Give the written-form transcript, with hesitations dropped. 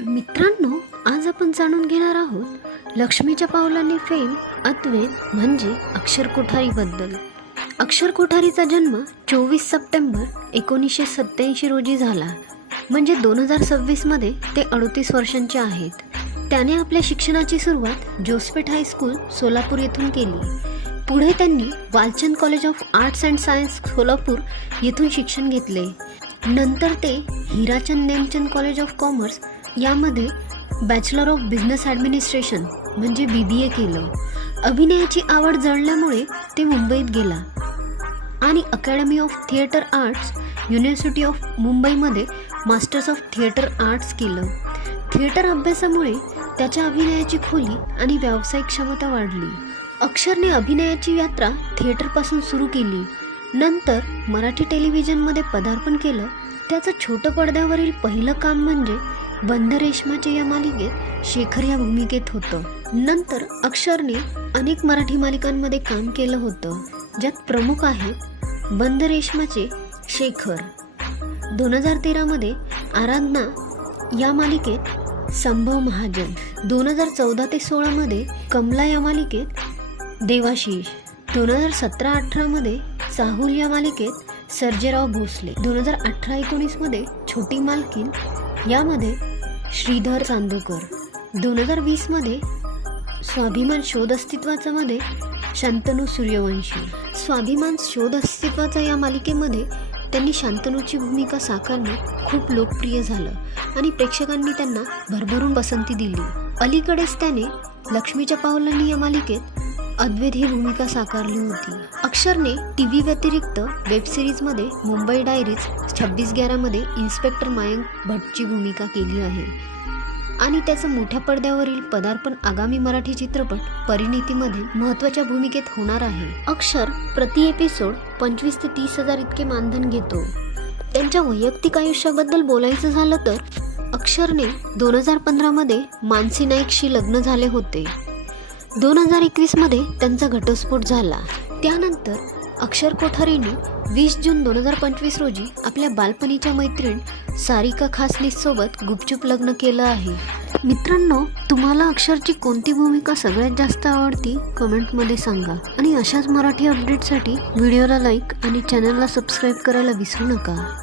मित्रांनो, आज आपण जाणून घेणार आहोत लक्ष्मीच्या पावलांनी फेम अद्वैत म्हणजे अक्षर कोठारीबद्दल. अक्षर कोठारीचा जन्म 24 सप्टेंबर 1987 रोजी झाला, म्हणजे 2026 मध्ये ते 38 वर्षांचे आहेत. त्याने आपल्या शिक्षणाची सुरुवात जोसपेठ हायस्कूल सोलापूर येथून केली. पुढे त्यांनी Walchand college of arts and science Solapur येथून शिक्षण घेतले. नंतर ते Hirachand Nemchand college of commerce यामध्ये बॅचलर ऑफ बिझनेस ॲडमिनिस्ट्रेशन म्हणजे BBA केलं. अभिनयाची आवड जळल्यामुळे ते मुंबईत गेला आणि academy of theatre arts university of मुंबईमध्ये मास्टर्स ऑफ थिएटर आर्ट्स केलं. थिएटर अभ्यासामुळे त्याच्या अभिनयाची खोली आणि व्यावसायिक क्षमता वाढली. अक्षरने अभिनयाची यात्रा थिएटरपासून सुरू केली. नंतर मराठी टेलिव्हिजनमध्ये पदार्पण केलं. त्याचं छोटं पडद्यावरील पहिलं काम म्हणजे बंद रेशमाचे या मालिकेत शेखर या भूमिकेत होतं. नंतर अक्षरने अनेक मराठी मालिकांमध्ये काम केलं होतं, ज्यात प्रमुख आहेत बंद रेशमाचे शेखर, 2013 मध्ये आराधना या मालिकेत संभव महाजन, 2014 ते 16 मध्ये कमला या मालिकेत देवाशीष, 2017-18 मध्ये चाहूल या मालिकेत सर्जेराव भोसले, 2018-19 मध्ये छोटी मालकीन यामध्ये श्रीधर चांदोकर, 2020 मध्ये स्वाभिमान शोध अस्तित्वाचा मध्ये शांतनू सूर्यवंशी. स्वाभिमान शोध अस्तित्वाचा या मालिकेमध्ये त्यांनी शांतनूची भूमिका साकारण्यात खूप लोकप्रिय झालं आणि प्रेक्षकांनी त्यांना भरभरून पसंती दिली. अलीकडेच त्याने लक्ष्मीच्या पावलांनी या मालिकेत अद्वैत ही भूमिका साकारली होती. अक्षरने TV व्यतिरिक्त वेबसिरीजमध्ये मुंबई डायरीज 26/11 मध्ये इन्स्पेक्टर मयंक भट्टची भूमिका केली आहे आणि त्याचं मोठ्या पडद्यावरील पदार्पण आगामी मराठी चित्रपट परिणीतीमध्ये महत्त्वाच्या भूमिकेत होणार आहे. अक्षर प्रति एपिसोड 25 ते 30 हजार इतके मानधन घेतो. त्यांच्या वैयक्तिक आयुष्याबद्दल बोलायचं झालं तर अक्षरने 2015 मध्ये मानसी नाईकशी लग्न झाले होते. 2021 मध्ये त्यांचा घटस्फोट झाला. त्यानंतर अक्षर कोठारीने 20 जून 2025 रोजी आपल्या बालपणीच्या मैत्रीण सारिका खासनीसोबत गुपचूप लग्न केलं आहे. मित्रांनो, तुम्हाला अक्षरची कोणती भूमिका सगळ्यात जास्त आवडती कमेंटमध्ये सांगा आणि अशाच मराठी अपडेटसाठी व्हिडिओला लाईक आणि चॅनलला सबस्क्राईब करायला विसरू नका.